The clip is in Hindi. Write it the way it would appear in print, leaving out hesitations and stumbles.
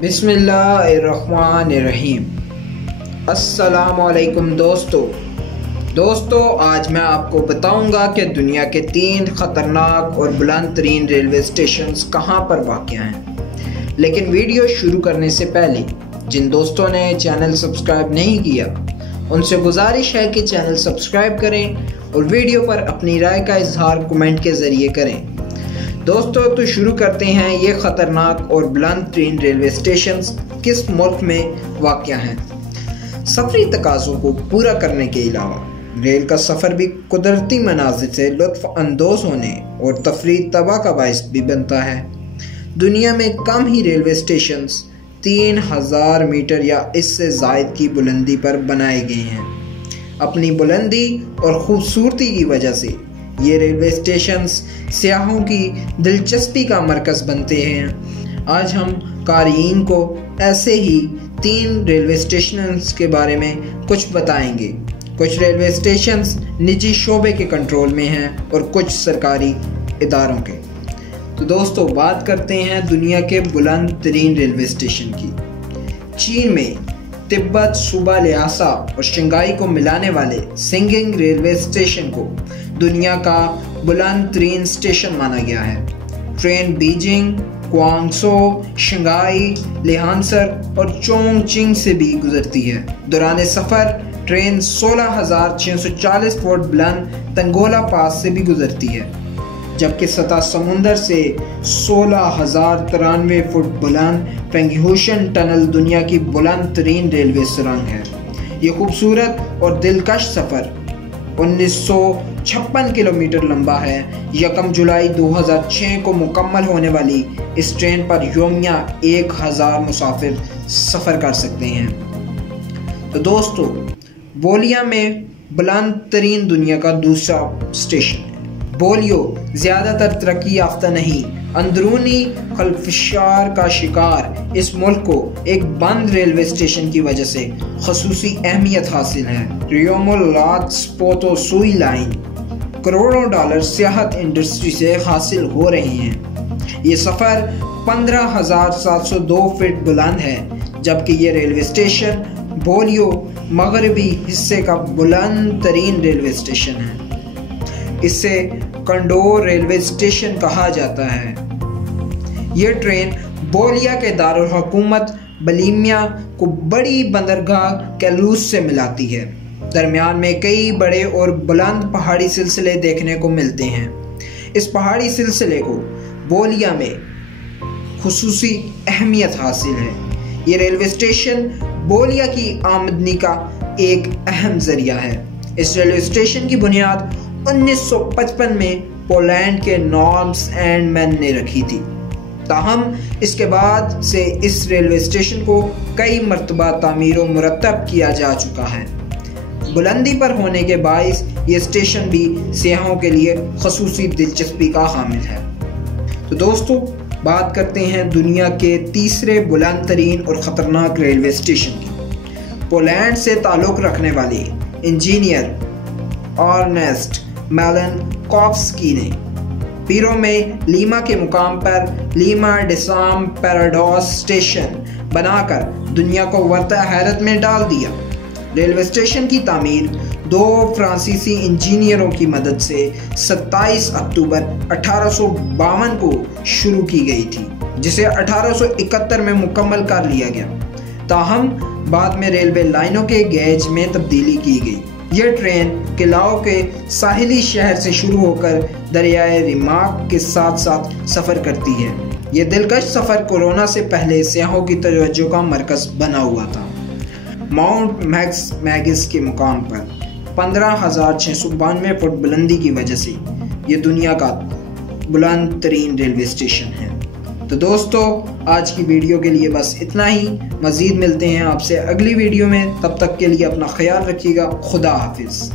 बिस्मिल्लाहिर्रहमानिर्रहीम। अस्सलामुअलैकुम दोस्तों, आज मैं आपको बताऊंगा कि दुनिया के 3 खतरनाक और बुलंद तरीन रेलवे स्टेशंस कहां पर वाक़ हैं। लेकिन वीडियो शुरू करने से पहले जिन दोस्तों ने चैनल सब्सक्राइब नहीं किया उनसे गुजारिश है कि चैनल सब्सक्राइब करें और वीडियो पर अपनी राय का इजहार कमेंट के ज़रिए करें। दोस्तों, तो शुरू करते हैं। ये ख़तरनाक और बुलंद तरीन रेलवे स्टेशंस किस मुल्क में वाक़ हैं। सफरी तकाज़ों को पूरा करने के अलावा रेल का सफ़र भी कुदरती मनाज़िर से लुत्फ़ अंदोज़ होने और तफरीह तबाह का बाइस भी बनता है। दुनिया में कम ही रेलवे स्टेशंस 3000 मीटर या इससे ज़ायद की बुलंदी पर बनाए गए हैं। अपनी बुलंदी और ख़ूबसूरती की वजह से ये रेलवे स्टेशंस सियाहों की दिलचस्पी का मरकज़ बनते हैं। आज हम क़ारीन को ऐसे ही 3 रेलवे स्टेशंस के बारे में कुछ बताएंगे। कुछ रेलवे स्टेशंस निजी शोबे के कंट्रोल में हैं और कुछ सरकारी इदारों के। तो दोस्तों, बात करते हैं दुनिया के बुलंद तरीन रेलवे स्टेशन की। चीन में तिब्बत, सूबा ल्हासा और शंघाई को मिलाने वाले सिंगिंग रेलवे स्टेशन को दुनिया का बुलंद तरीन स्टेशन माना गया है। ट्रेन बीजिंग, क्वांगसो, शंघाई, लिहानसर और चोंगचिंग से भी गुजरती है। दौरान सफ़र ट्रेन 16,640 फुट बुलंद तंगोला पास से भी गुजरती है, जबकि सतह समुंदर से 16,093 फुट बुलंद पेंगहुशन टनल दुनिया की बुलंद तरीन रेलवे सुरंग है। ये खूबसूरत और दिलकश सफ़र 1956 किलोमीटर लंबा है। 1 जुलाई 2006 को मुकम्मल होने वाली इस ट्रेन पर योमिया 1000 मुसाफिर सफ़र कर सकते हैं। तो दोस्तों, बोलिया में बुलंद तरीन दुनिया का दूसरा स्टेशन है। बोलियो ज़्यादातर तरक्की याफ्ता नहीं, अंदरूनी खलफशार का शिकार इस मुल्क को एक बंद रेलवे स्टेशन की वजह से खसूसी अहमियत हासिल है। रियोमोलात स्पोतो सुई लाइन करोड़ों डॉलर सियाहत इंडस्ट्री से हासिल हो रहे हैं। ये सफ़र 15,702 फीट बुलंद है, जबकि ये रेलवे स्टेशन बोलियो मगरबी हिस्से का बुलंद तरीन रेलवे स्टेशन है। इसे कंडोर रेलवे स्टेशन कहा जाता है। यह ट्रेन बोलिया के दारुल हुकूमत बलीमिया को बड़ी बंदरगाह कैलूस से मिलाती है। दरमियान में कई बड़े और बुलंद पहाड़ी सिलसिले देखने को मिलते हैं। इस पहाड़ी सिलसिले को बोलिया में खुसूसी अहमियत हासिल है। ये रेलवे स्टेशन बोलिया की आमदनी का एक अहम जरिया है। इस रेलवे स्टेशन की बुनियाद 1955 में पोलैंड के नॉर्म्स एंड मैन ने रखी थी। ताहम इसके बाद से इस रेलवे स्टेशन को कई मरतबा तामीर व मुरतब किया जा चुका है। बुलंदी पर होने के बाइस ये स्टेशन भी सियाहों के लिए खसूसी दिलचस्पी का हामिल है। तो दोस्तों, बात करते हैं दुनिया के तीसरे बुलंद तरीन और ख़तरनाक रेलवे स्टेशन की। पोलैंड से ताल्लुक़ रखने वाले इंजीनियर ऑर्नेस्ट मेलनकॉफ्स्की ने पीरो में लीमा के मुकाम पर लीमा डिसाम पैराडॉस स्टेशन बनाकर दुनिया को वर्ता हैरत में डाल दिया। रेलवे स्टेशन की तामीर 2 फ्रांसीसी इंजीनियरों की मदद से 27 अक्टूबर 1852 को शुरू की गई थी, जिसे 1871 में मुकम्मल कर लिया गया। ताहम बाद में रेलवे लाइनों के गेज में तब्दीली की गई। यह ट्रेन किलाओं के साहिली शहर से शुरू होकर दरियाए रिमाक के साथ साथ सफ़र करती है। यह दिलकश सफ़र कोरोना से पहले सियाहों की तवज्जो का मरकज़ बना हुआ था। माउंट मैगिस के मुकाम पर 15,692 फुट बुलंदी की वजह से यह दुनिया का बुलंद तरीन रेलवे स्टेशन है। तो दोस्तों, आज की वीडियो के लिए बस इतना ही। मज़ीद मिलते हैं आपसे अगली वीडियो में। तब तक के लिए अपना ख्याल रखिएगा। खुदा हाफिज़।